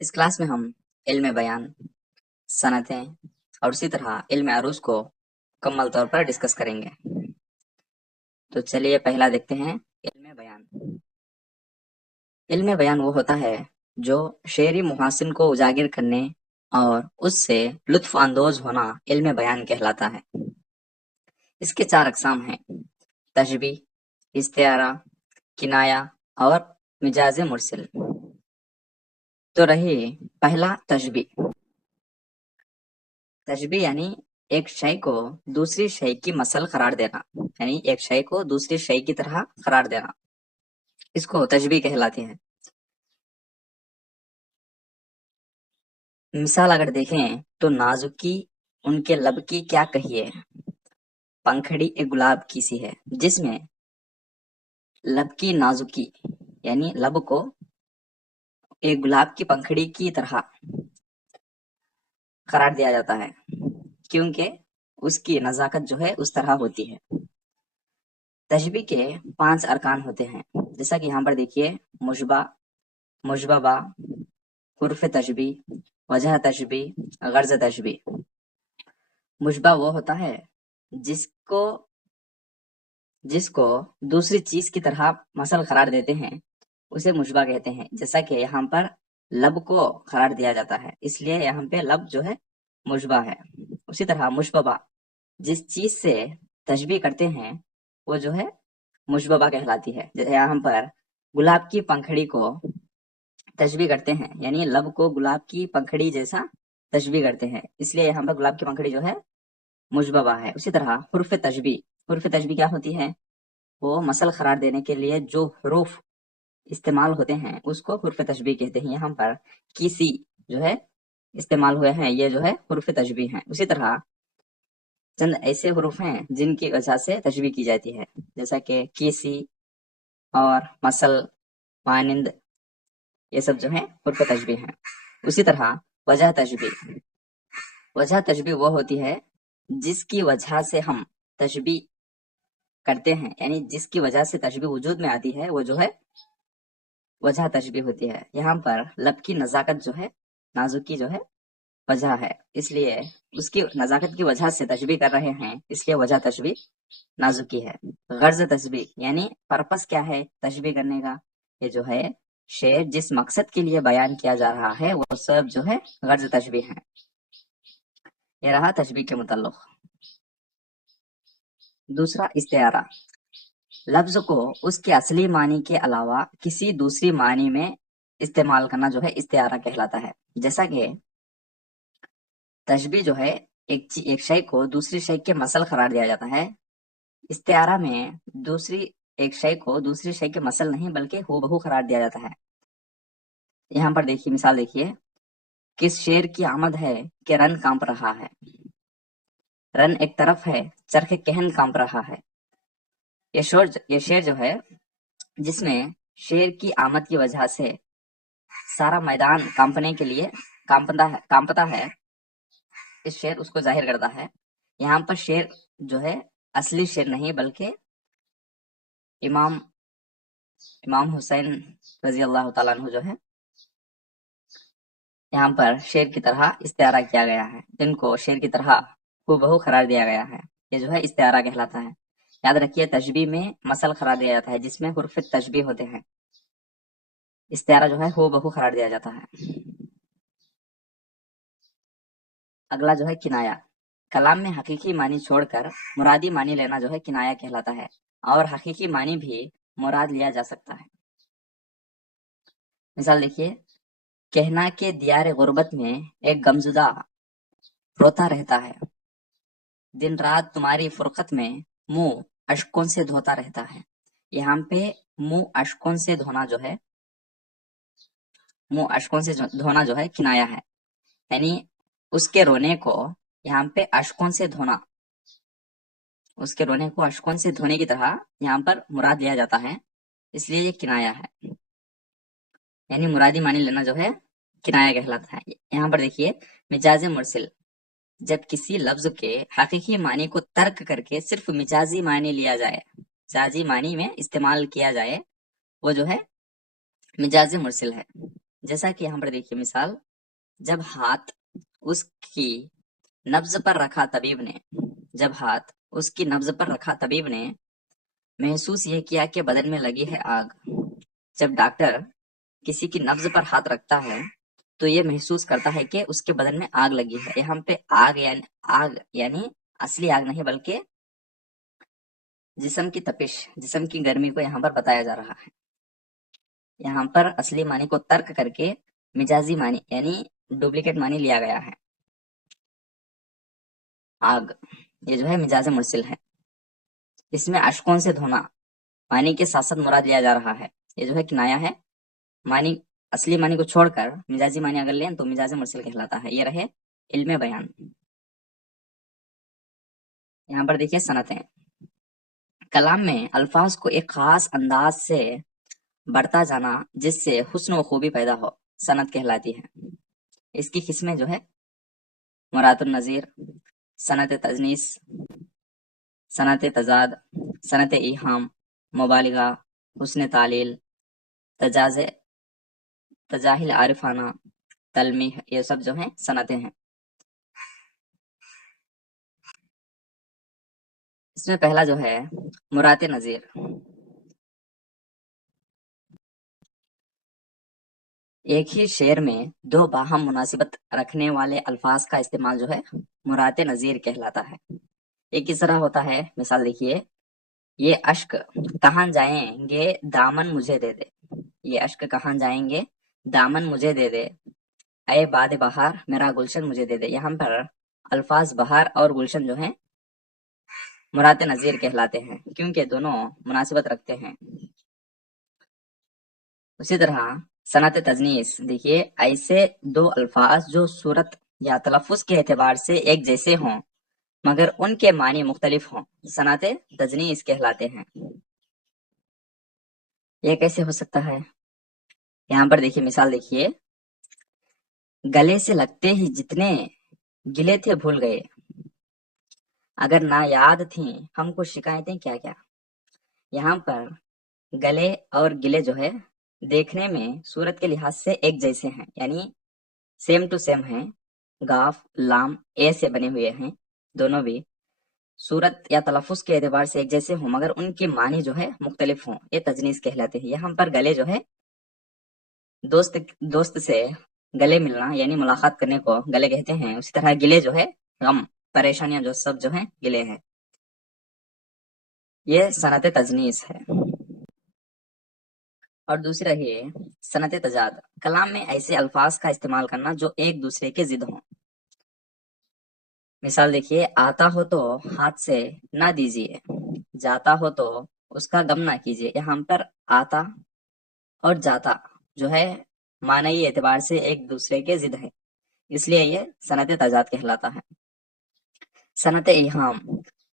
اس class میں ہم علم بیان، صنعتیں اور اسی طرح علم عروض کو مکمل طور پر ڈسکس کریں گے۔ تو چلیے پہلا دیکھتے ہیں علم بیان۔ علم بیان وہ ہوتا ہے جو شعری محاسن کو اجاگر کرنے اور اس سے لطف اندوز ہونا علم بیان کہلاتا ہے۔ اس کے 4 اقسام ہیں: تشبیہ، استعارہ، کنایہ اور مجاز مرسل۔ تو رہی پہلا تشبیہ۔ تشبیہ یعنی ایک شے کو دوسری شے کی مثل قرار دینا، یعنی ایک شے کو دوسری شے کی طرح قرار دینا، اس کو تشبیہ کہلاتی ہے۔ مثال اگر دیکھیں تو نازکی ان کے لب کی کیا کہیے، پنکھڑی ایک گلاب کی سی ہے، جس میں لب کی نازکی یعنی لب کو ایک گلاب کی پنکھڑی کی طرح قرار دیا جاتا ہے، کیونکہ اس کی نزاکت جو ہے اس طرح ہوتی ہے۔ تشبیہ کے 5 ارکان ہوتے ہیں، جیسا کہ یہاں پر دیکھیے: مشبہ، مشبہ با، حرف تشبیہ، وجہ تشبیہ، غرض تشبیہ۔ مشبہ وہ ہوتا ہے جس کو دوسری چیز کی طرح مثل قرار دیتے ہیں، اسے مشبہ کہتے ہیں۔ جیسا کہ یہاں پر لب کو قرار دیا جاتا ہے، اس لیے یہاں پہ لب جو ہے مشبہ ہے۔ اسی طرح مشبہ، جس چیز سے تشبیہ کرتے ہیں وہ جو ہے مشبہ کہلاتی ہے۔ جیسے یہاں پر گلاب کی پنکھڑی کو تشبیہ کرتے ہیں، یعنی لب کو گلاب کی پنکھڑی جیسا تشبیہ کرتے ہیں، اس لیے یہاں پر گلاب کی پنکھڑی جو ہے مشبہ ہے۔ اسی طرح حرف تشبیہ، حرف تشبیہ کیا ہوتی ہے؟ وہ مثل قرار دینے کے لیے جو حروف استعمال ہوتے ہیں اس کو حرف تشبیہ کہتے ہیں۔ یہاں پر کسی جو ہے استعمال ہوئے ہیں، یہ جو ہے حرف تشبیہ ہیں۔ اسی طرح چند ایسے حروف ہیں جن کی وجہ سے تشبیہ کی جاتی ہے، جیسا کہ کیسی اور مثل، مانند، یہ سب جو ہیں حرف تشبیہ ہیں۔ اسی طرح وجہ تشبیہ، وجہ تشبیہ وہ ہوتی ہے جس کی وجہ سے ہم تشبیہ کرتے ہیں، یعنی جس کی وجہ سے تشبیہ وجود میں آتی ہے وہ جو ہے وجہ تشبیہ ہوتی ہے۔ یہاں پر لب کی نزاکت جو ہے، نازکی جو ہے وجہ ہے، اس لیے اس کی نزاکت کی وجہ سے تشبیہ کر رہے ہیں، اس لیے وجہ تشبیہ نازکی ہے۔ غرض تشبیہ یعنی پرپس کیا ہے تشبیہ کرنے کا، یہ جو ہے شعر جس مقصد کے لیے بیان کیا جا رہا ہے وہ سب جو ہے غرض تشبیہ ہے۔ یہ رہا تشبیہ کے متعلق۔ دوسرا استعارہ، لفظ کو اس کے اصلی معنی کے علاوہ کسی دوسری معنی میں استعمال کرنا جو ہے استعارہ کہلاتا ہے۔ جیسا کہ تشبیہ جو ہے ایک شے کو دوسری شے کے مثل قرار دیا جاتا ہے، استعارہ میں ایک شے کو دوسری شے کے مثل نہیں بلکہ ہو بہو قرار دیا جاتا ہے۔ یہاں پر دیکھیے مثال دیکھیے: کس شیر کی آمد ہے کہ رن کانپ رہا ہے، رن ایک طرف ہے چرخ کہن کانپ رہا ہے۔ یہ شعر جو ہے جس میں شیر کی آمد کی وجہ سے سارا میدان کانپنے کے لیے کانپتا ہے، اس شعر اس کو ظاہر کرتا ہے۔ یہاں پر شعر جو ہے اصلی شعر نہیں بلکہ امام حسین رضی اللہ تعالیٰ عنہ جو ہے یہاں پر شعر کی طرح استعارہ کیا گیا ہے، جن کو شعر کی طرح ہو بہو قرار دیا گیا ہے، یہ جو ہے استعارہ کہلاتا ہے۔ یاد رکھیے تشبیہ میں مثل قرار دیا جاتا ہے جس میں حرف تشبیہ ہوتے ہیں، استعارہ جو ہے ہو بہو قرار دیا جاتا ہے۔ اگلا جو ہے کنایہ، کلام میں حقیقی معنی چھوڑ کر مرادی معنی لینا جو ہے کنایہ کہلاتا ہے، اور حقیقی معنی بھی مراد لیا جا سکتا ہے۔ مثال دیکھیے: کہنا کہ دیار غربت میں ایک غمزدہ روتا رہتا ہے، دن رات تمہاری فرقت میں منہ اشکوں سے دھوتا رہتا ہے۔ یہاں پہ منہ اشکوں سے دھونا جو ہے کنایہ ہے، یعنی اس کے رونے کو یہاں پہ اشکوں سے دھونا، اس کے رونے کو اشکوں سے دھونے کی طرح یہاں پر مراد لیا جاتا ہے، اس لیے یہ کنایہ ہے، یعنی مرادی معنی لینا جو ہے کنایہ کہلاتا ہے۔ یہاں پر دیکھیے مجاز مرسل، جب کسی لفظ کے حقیقی معنی کو ترک کر کے صرف مجازی معنی لیا جائے، مجازی معنی میں استعمال کیا جائے، وہ جو ہے مجاز مرسل ہے۔ जैसा कि यहाँ पर देखिए मिसाल, जब हाथ उसकी नब्ज पर रखा तबीब ने, जब हाथ उसकी नब्ज पर रखा तबीब ने महसूस यह किया कि बदन में लगी है आग। जब डॉक्टर किसी की नब्ज पर हाथ रखता है तो ये महसूस करता है कि उसके बदन में आग लगी है। यहाँ पे आग यानी असली आग नहीं बल्कि जिस्म की तपिश, जिस्म की गर्मी को यहाँ पर बताया जा रहा है। यहाँ पर असली मानी को तर्क करके मिजाजी मानी यानी डुप्लीकेट मानी लिया गया है। आग ये जो है मिजाज मुरसिल है। इसमें अशकों से धोना मानी के साथ साथ मुराद लिया जा रहा है। ये जो है किनाया है। मानी असली मानी को छोड़कर मिजाजी मानी अगर लें तो मिजाज मुरसिल कहलाता है। ये रहे इल्मे बयान। यहाँ पर देखिए सनतें, कलाम में अल्फाज को एक खास अंदाज से बढ़ता जाना जिससे हुस्न व खूबी पैदा हो, सनत कहलाती है। इसकी किस्में जो है मुरातुन नज़ीर, सनत तजनीस, सनत तजाद, सनत इहाम, मुबालिगा, हुस्न तालील, तजाज़े तजाहिल आरिफाना, तलमीह, ये सब जो है सनतें हैं। इसमें पहला जो है मुरात नज़ीर। एक ही शेर में दो बाहम मुनासिबत रखने वाले अल्फाज का इस्तेमाल जो है मुरात नज़ीर कहलाता है। एक किस तरह होता है, मिसाल देखिए, ये अश्क कहाँ जाएंगे दामन मुझे दे दे, ये अश्क कहाँ जाएंगे दामन मुझे दे दे, ऐ बाद बहार मेरा गुलशन मुझे दे दे। यहाँ पर अल्फाज बहार और गुलशन जो है मुरात नज़ीर कहलाते हैं क्योंकि दोनों मुनासिबत रखते हैं। उसी तरह सनत तजनीस, देखिए ऐसे दो अल्फाज जो सूरत या तलफ़ुज़ के एतबार से एक जैसे हों मगर उनके मानी मुख्तलिफ हों, सनत तजनीस कहलाते हैं। ये कैसे हो सकता है? यहाँ पर देखिए मिसाल देखिए, गले से लगते ही जितने गिले थे भूल गए, अगर ना याद थी हमको शिकायतें क्या क्या। यहाँ पर गले और गिले जो है देखने में सूरत के लिहाज से एक जैसे हैं यानी सेम टू सेम हैं। गाफ लाम ए से बने हुए हैं, दोनों भी सूरत या तलफ़ुज़ के एतबार से एक जैसे हों मगर उनके मानी जो है मुख्तलिफ हों, ये तजनीस कहलाते हैं। यहाँ पर गले जो है दोस्त दोस्त से गले मिलना यानी मुलाकात करने को गले कहते हैं। उसी तरह गिले जो है गम परेशानियां जो सब जो है गिले हैं। ये सनत तजनीस है। और दूसरा ये सनत तजाद, कलाम में ऐसे अल्फाज का इस्तेमाल करना जो एक दूसरे के जिद हों। मिसाल देखिए, आता हो तो हाथ से ना दीजिए, जाता हो तो उसका गम ना कीजिए। यहाँ पर आता और जाता जो है मानई एतबार से एक दूसरे के जिद है, इसलिए ये सनत तजाद कहलाता है। सनत इहाम,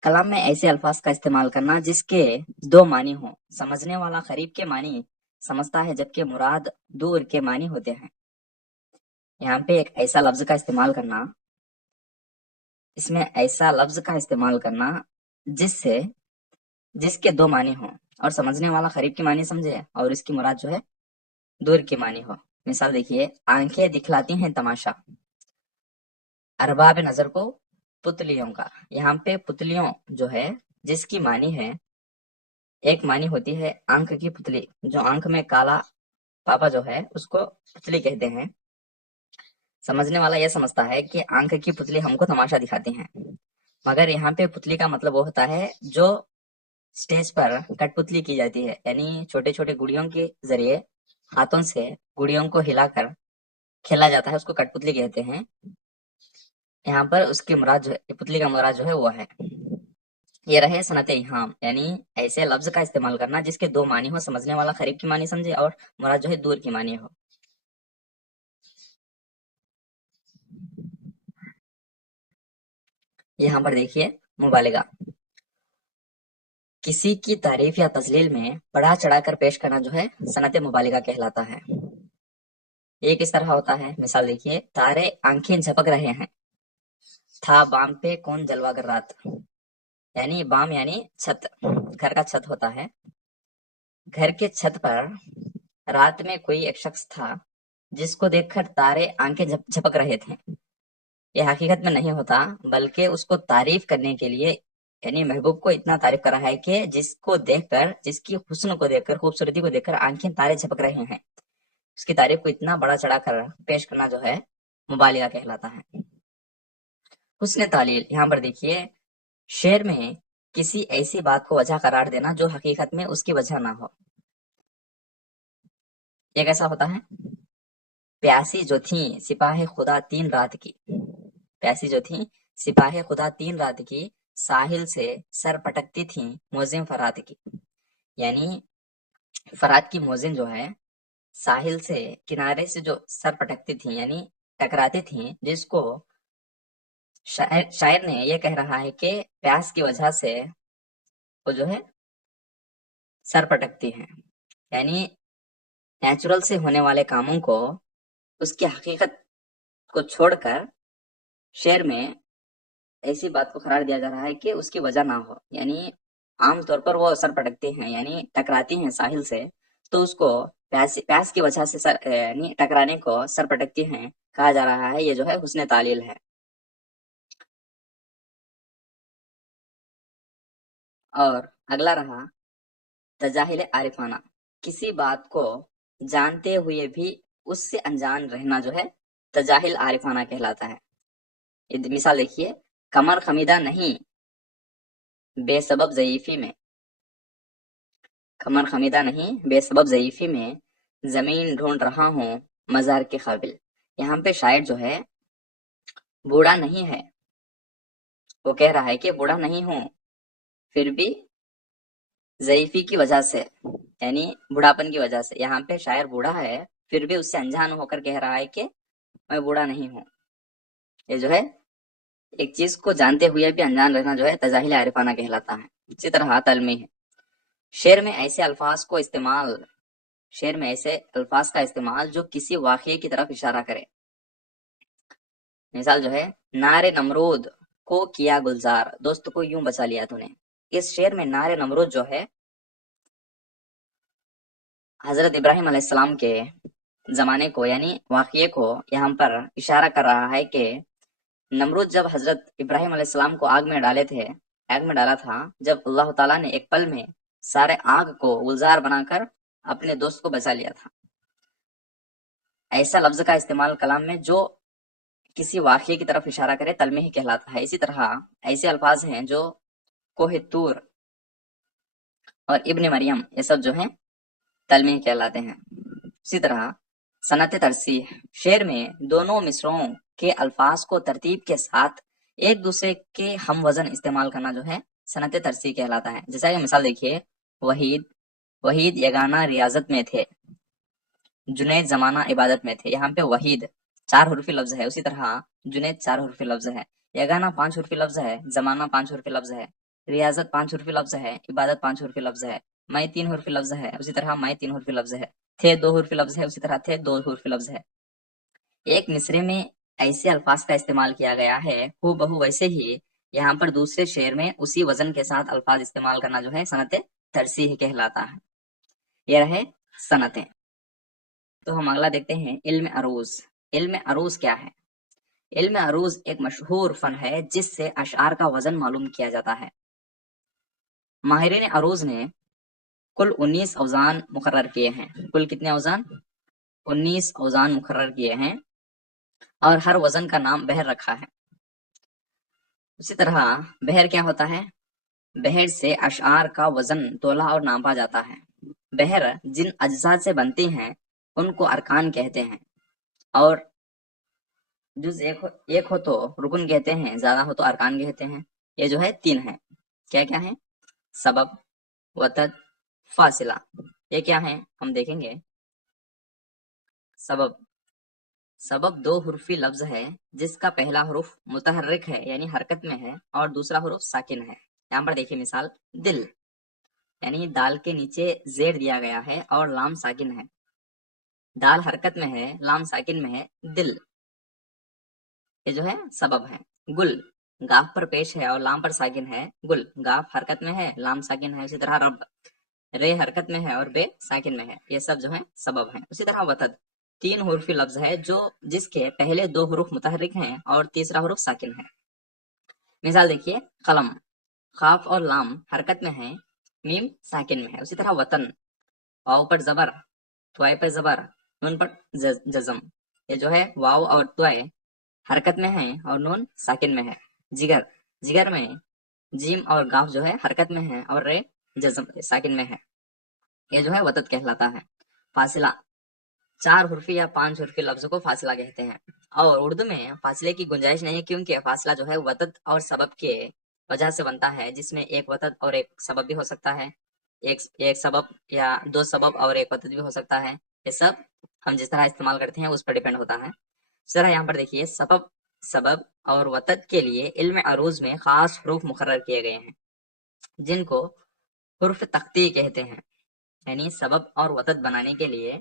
कलाम में ऐसे अल्फाज का इस्तेमाल करना जिसके दो मानी हों, समझने वाला करीब के मानी समझता है जबकि मुराद दूर के मानी होते हैं। यहाँ पे एक ऐसा लफ्ज का इस्तेमाल करना, इसमें ऐसा लफ्ज का इस्तेमाल करना जिससे जिसके दो मानी हों और समझने वाला करीब की मानी समझे और इसकी मुराद जो है दूर की मानी हो। मिसाल देखिए, आंखें दिखलाती हैं तमाशा, अरबाब नजर को पुतलियों का। यहाँ पे पुतलियों जो है जिसकी मानी है, एक मानी होती है आंख की पुतली, जो आंख में काला पापा जो है उसको पुतली कहते हैं। समझने वाला यह समझता है कि आंख की पुतली हमको तमाशा दिखाती हैं, मगर यहाँ पे पुतली का मतलब वो होता है जो स्टेज पर कठपुतली की जाती है यानी छोटे छोटे गुड़ियों के जरिए हाथों से गुड़ियों को हिलाकर खेला जाता है, उसको कठपुतली कहते हैं। यहाँ पर उसकी मुराद जो है पुतली का मुराद जो है वो है। ये रहे सनत इहाम यानी ऐसे लफ्ज का इस्तेमाल करना जिसके दो मानी हो, समझने वाला करीब की मानी समझे और मुराद जो है दूर की मानी हो। यहाँ पर देखिए मुबालिगा, किसी की तारीफ या तजलील में बढ़ा चढ़ाकर पेश करना जो है सनत मुबालिगा कहलाता है। ये किस तरह होता है, मिसाल देखिए, तारे आंखें झपक रहे हैं, था बाम पे कौन जलवागर रात, यानी बाम यानी छत, घर का छत होता है। घर के छत पर रात में कोई एक शख्स था جس کو دیکھ کر تارے آنکھیں جھپک رہے تھے. یہ حقیقت میں نہیں ہوتا بلکہ اس کو تعریف کرنے کے لیے، یعنی محبوب کو اتنا تعریف کر رہا ہے کہ جس کو دیکھ کر، جس کی حسن کو دیکھ کر، خوبصورتی کو دیکھ کر آنکھیں تارے جھپک رہے ہیں. اس کی تعریف کو اتنا بڑا چڑھا کر پیش کرنا جو ہے مبالغہ کہلاتا ہے. حسن تعلیل، یہاں پر دیکھیے، شعر میں کسی ایسی بات کو وجہ قرار دینا جو حقیقت میں اس کی وجہ نہ ہو. یہ کیسا ہوتا ہے؟ پیاسی جو تھیں سپاہ خدا 3 رات کی، پیاسی جو تھیں سپاہ خدا 3 رات کی، ساحل سے سر پٹکتی تھیں موزیں فرات کی. یعنی فرات کی موزیں جو ہے ساحل سے، کنارے سے جو سر پٹکتی تھیں یعنی ٹکراتی تھیں، جس کو شاعر نے یہ کہہ رہا ہے کہ پیاس کی وجہ سے وہ جو ہے سر پٹکتی ہیں. یعنی نیچرل سے ہونے والے کاموں کو، اس کی حقیقت کو چھوڑ کر شعر میں ایسی بات کو قرار دیا جا رہا ہے کہ اس کی وجہ نہ ہو. یعنی عام طور پر وہ سر پٹکتے ہیں یعنی ٹکراتی ہیں ساحل سے، تو اس کو پیاس کی وجہ سے یعنی ٹکرانے کو سر پٹکتی ہیں کہا جا رہا ہے. یہ جو ہے حسن تعلیل ہے. اور اگلا رہا تجاہل عارفانہ، کسی بات کو جانتے ہوئے بھی اس سے انجان رہنا جو ہے تجاہل عارفانہ کہلاتا ہے. مثال دیکھیے، کمر خمیدہ نہیں بے سبب ضعیفی میں، کمر خمیدہ نہیں بے سبب ضعیفی میں، زمین ڈھونڈ رہا ہوں مزار کے قابل. یہاں پہ شاعر جو ہے بوڑھا نہیں ہے، وہ کہہ رہا ہے کہ بوڑھا نہیں ہوں، پھر بھی ضعیفی کی وجہ سے، یعنی بوڑھاپن کی وجہ سے. یہاں پہ شاعر بوڑھا ہے پھر بھی اس سے انجان ہو کر کہہ رہا ہے کہ میں بوڑھا نہیں ہوں. یہ جو ہے ایک چیز کو جانتے ہوئے بھی انجان رہنا جو ہے تجاہل عارفانہ کہلاتا ہے. اسی طرح تلمی ہے، شعر میں ایسے الفاظ کا استعمال جو کسی واقعے کی طرف اشارہ کرے. مثال جو ہے، نار نمرود کو کیا گلزار، دوست کو یوں بچا لیا تو نے. اس شعر میں نار نمرود جو ہے حضرت ابراہیم علیہ السلام کے زمانے کو یعنی واقعے کو یہاں پر اشارہ کر رہا ہے کہ نمرود جب حضرت ابراہیم علیہ السلام کو آگ میں ڈالا تھا، جب اللہ تعالیٰ نے ایک پل میں سارے آگ کو گلزار بنا کر اپنے دوست کو بچا لیا تھا. ایسا لفظ کا استعمال کلام میں جو کسی واقعے کی طرف اشارہ کرے تلمی ہی کہلاتا ہے. اسی طرح ایسے الفاظ ہیں جو کوہ طور اور ابن مریم، یہ سب جو ہیں تلمی کہلاتے ہیں. اسی طرح صنعت ترسیح، شعر میں دونوں مصرعوں کے الفاظ کو ترتیب کے ساتھ ایک دوسرے کے ہم وزن استعمال کرنا جو ہے صنعت ترسیح کہلاتا ہے. جیسا کہ مثال دیکھیے، وحید یگانہ ریاضت میں تھے، جنید زمانہ عبادت میں تھے. یہاں پہ وحید 4 حرفی لفظ ہے، اسی طرح جنید 4 حرفی لفظ ہے، یگانہ 5 حرفی لفظ ہے، زمانہ 5 حرفی لفظ ہے، ریاضت 5 حرفی لفظ ہے، عبادت 5 حرفی لفظ ہے، میں 3 حرفی لفظ ہے، اسی طرح میں 3 حرفی لفظ ہے، تھے 2 حرفی لفظ ہے، اسی طرح تھے 2 حرفی لفظ ہے. ایک مصرے میں ایسے الفاظ کا استعمال کیا گیا ہے ہو بہو ویسے ہی یہاں پر دوسرے شعر میں اسی وزن کے ساتھ الفاظ استعمال کرنا جو ہے صنعت ترسیح کہلاتا ہے. یہ رہے صنعتیں. تو ہم اگلا دیکھتے ہیں علم عروض. علم عروض کیا ہے؟ علم عروض ایک مشہور فن ہے جس سے اشعار کا وزن معلوم کیا جاتا ہے. ماہرین عروض نے کل 19 اوزان مقرر کیے ہیں. کل کتنے اوزان؟ 19 اوزان مقرر کیے ہیں اور ہر وزن کا نام بحر رکھا ہے. اسی طرح بحر کیا ہوتا ہے؟ بحر سے اشعار کا وزن تولا اور ناپا جاتا ہے. بحر جن اجزاء سے بنتی ہیں ان کو ارکان کہتے ہیں، اور جز ایک ہو تو رکن کہتے ہیں، زیادہ ہو تو ارکان کہتے ہیں. یہ جو ہے 3 ہیں. کیا کیا ہیں؟ سبب، وتد، فاصلہ. یہ کیا ہیں ہم دیکھیں گے. سبب 2 حرفی لفظ ہے جس کا پہلا حرف متحرک ہے یعنی حرکت میں ہے اور دوسرا حرف ساکن ہے. یہاں پر دیکھیں مثال، دل، یعنی دال کے نیچے زیر دیا گیا ہے اور لام ساکن ہے. دال حرکت میں ہے، لام ساکن میں ہے، دل. یہ جو ہے سبب ہے. گل، گاف پر پیش ہے اور لام پر ساکن ہے، گل. گاف حرکت میں ہے، لام ساکن ہے. اسی طرح رب، رے حرکت میں ہے اور بے ساکن میں ہے. یہ سب جو ہے سبب ہیں. اسی طرح وتد، तीन हुर्फी लफ्ज है जिसके पहले दो हुरूफ मुतहरिक हैं और तीसरा हुरूफ साकिन है। मिसाल देखिए, कलम, खाफ और लाम हरकत में है, मीम साकिन में है। उसी तरह वतन, वाव पर जबर, त्वाय पर जबर, नून पर जजम। ये जो है वाव और त्वाय हरकत में है और नून साकिन में है। जिगर, जिगर में जीम और गाफ जो है हरकत में है और रे जजम साकिन में है। ये जो है वतत कहलाता है। फासिला, चार हुर्फी या पांच हुर्फी लफ्ज को फासिला कहते हैं और उर्दू में फासले की गुंजाइश नहीं है, क्योंकि फासला जो है वतत और सबब के वजह से बनता है, जिसमें एक वतत और एक सबब भी हो सकता है, एक सबब या दो सबब और एक वतत भी हो सकता है। ये सब हम जिस तरह इस्तेमाल करते हैं उस पर डिपेंड होता है। इस तरह यहाँ पर देखिए, सबब, सबब और वतत के लिए इल्म अरूज में खास हरूफ मुकर्रर किए गए हैं, जिनको हुर्फ तख्ती कहते हैं। यानी सबब और वतत बनाने के लिए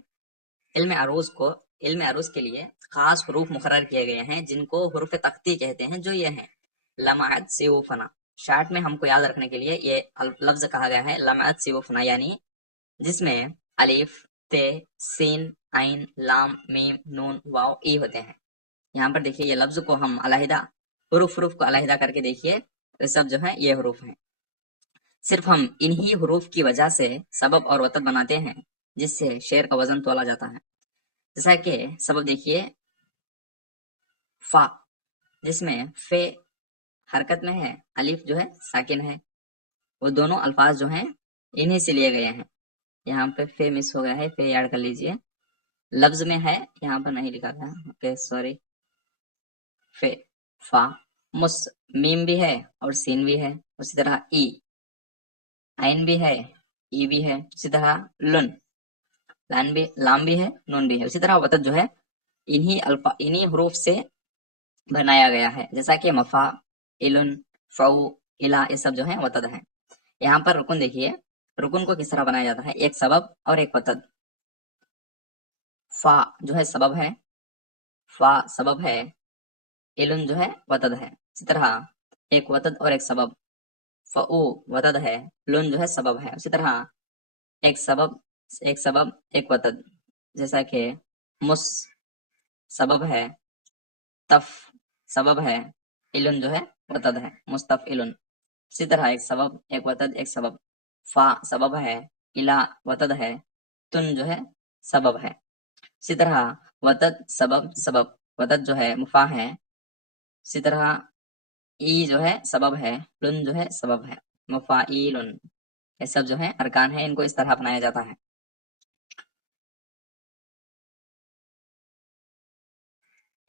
इल्म अरूज के लिए खास हरूफ मुकर्रर किए गए हैं, जिनको हुर्फ तख्ती कहते हैं, जो ये हैं लमात सिवफना। शार्ट में हमको याद रखने के लिए ये लफ्ज कहा गया है लमात सिवफना, यानी जिसमें अलिफ, ते, सीन, आइन, लाम, मीम, नून, वाव, ई होते हैं। यहाँ पर देखिए, ये लफ्ज को हम अलहिदा हुरूफ को अलहिदा करके देखिए, ये सब जो है ये हरूफ हैं। सिर्फ हम इन्हीं हरूफ की वजह से सबब और वतत बनाते हैं, जिससे शेर का वजन तोला जाता है। जैसा कि सबब देखिए, फा, जिसमें फे हरकत में है, अलिफ जो है साकिन है। वो दोनों अल्फाज जो हैं इन्हीं से लिए गए हैं। यहाँ पे फे मिस हो गया है, फे ऐड कर लीजिए। लफ्ज में है, यहाँ पर नहीं लिखा था, ओके सॉरी। फे, फा, मुस, मीम भी है और सीन भी है। उसी तरह ई, आइन भी है, ई भी है। उसी तरह लुन, लाम भी है, नून भी है। उसी तरह वतत जो है इन्हीं हरूफ से बनाया गया है, जैसा कि मफा, इलुन, फऊ, इला, ये सब जो है वतद है। यहाँ पर रुकुन देखिए, रुकुन को किस तरह बनाया जाता है, एक सबब और एक वतद। फा जो है सबब है, फा सबब है, इलुन जो है वतद है। इसी तरह एक वतद और एक सबब, फऊ वतद है, लुन जो है सबब है। उसी तरह एक सबब, एक वतद, जैसा कि मुस सबब है, तफ सबब है, इलुन जो है वतद है, मुस्तफ इलुन। इसी तरह एक सबब, एक वतद, एक सबब। फा सबब है, इला वतद है, तुन जो है सबब है। इसी तरह वतद सबब सबब, वतद जो है मुफा है। इसी तरह ई जो है सबब है, लुन जो है सबब है, मुफा ई लुन। ये सब जो है अरकान है, इनको इस तरह अपनाया जाता है।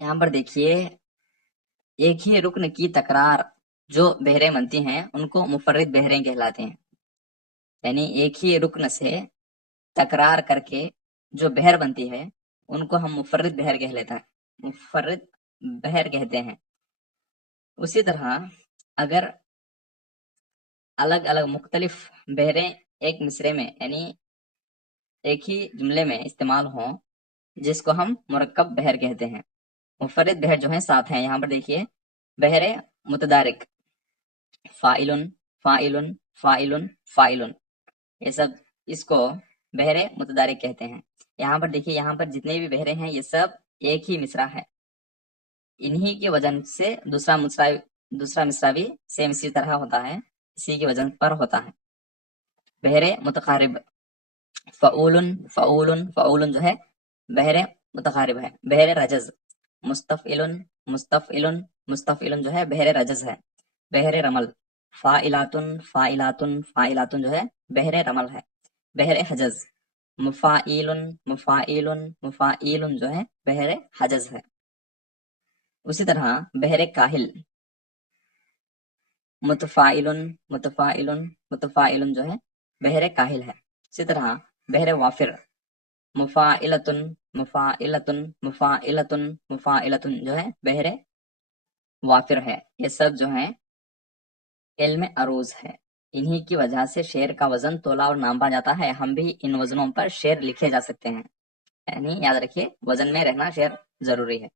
यहाँ पर देखिए, एक ही रुक्न की तकरार जो बहरें बनती हैं उनको मुफर्रिद बहरें कहलाते हैं। यानी एक ही रुक्न से तकरार करके जो बहर बनती है उनको हम मुफर्रिद बहर कह लेते हैं, मुफर्रिद बहर कहते हैं। उसी तरह अगर अलग अलग मुख्तलिफ बहरें एक मिसरे में यानी एक ही जुमले में इस्तेमाल हों, जिसको हम मुरक्कब बहर कहते हैं। मुफर्रिद बहर जो है सात हैं। यहाँ पर देखिए, बहरे मुतदारिक, फाइलुन, फाइलुन, फाइलुन, फाइलुन, ये सब इसको बहरे मुतदारिक कहते हैं। यहाँ पर देखिए, यहाँ पर जितने भी बहरे हैं ये सब एक ही मिसरा है। इन्हीं के वजन से दूसरा मिसरा भी सेम इसी तरह होता है, इसी के वजन पर होता है। बहरे मुतकारिब, फ़ऊलुन, फ़ऊलुन, फ़ऊलुन जो है बहरे मुतकारिब है। बहरे रजज, मुस्तफ़इलुन, मुस्तफ़इलुन, मुस्तफ़इलुन जो है बहरे रजज है। बहरे रमल, फ़ाइलातुन, फ़ाइलातुन, फ़ाइलातुन जो है बहरे रमल है। बहरे हजज, मुफ़ाइलुन, मुफ़ाइलुन, मुफ़ाइलुन जो है बहरे हजज है। उसी तरह बहरे काहिल, मुतफ़ाइलुन, मुतफ़ाइलुन, मुतफ़ाइलुन जो है बहरे काहिल है। इसी तरह बहरे वाफिर, मुफ़ाइलतुन, मुफ़ाइलतुन, मुफ़ाइलतुन, मुफ़ाइलतुन जो है बहरे वाफिर है। ये सब जो है इल्म अरूज है। इन्हीं की वजह से शेर का वजन तोला और नापा जाता है। हम भी इन वजनों पर शेर लिखे जा सकते हैं। यानी याद रखिए, वजन में रहना शेर जरूरी है।